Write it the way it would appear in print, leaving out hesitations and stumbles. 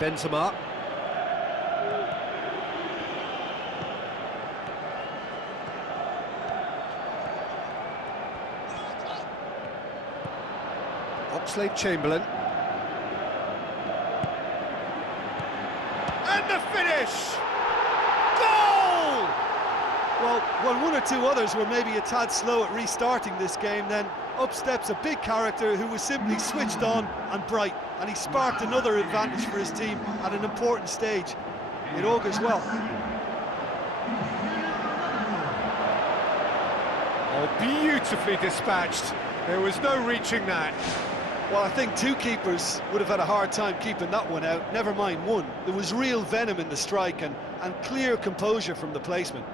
Benzema. Oxlade-Chamberlain. And the finish! Goal! Well, while one or two others were maybe a tad slow at restarting this game, then up steps a big character who was simply switched on and bright, and he sparked another advantage for his team at an important stage. It augurs well. Oh, beautifully dispatched. There was no reaching that. Well, I think two keepers would have had a hard time keeping that one out, never mind one. There was real venom in the strike and clear composure from the placement.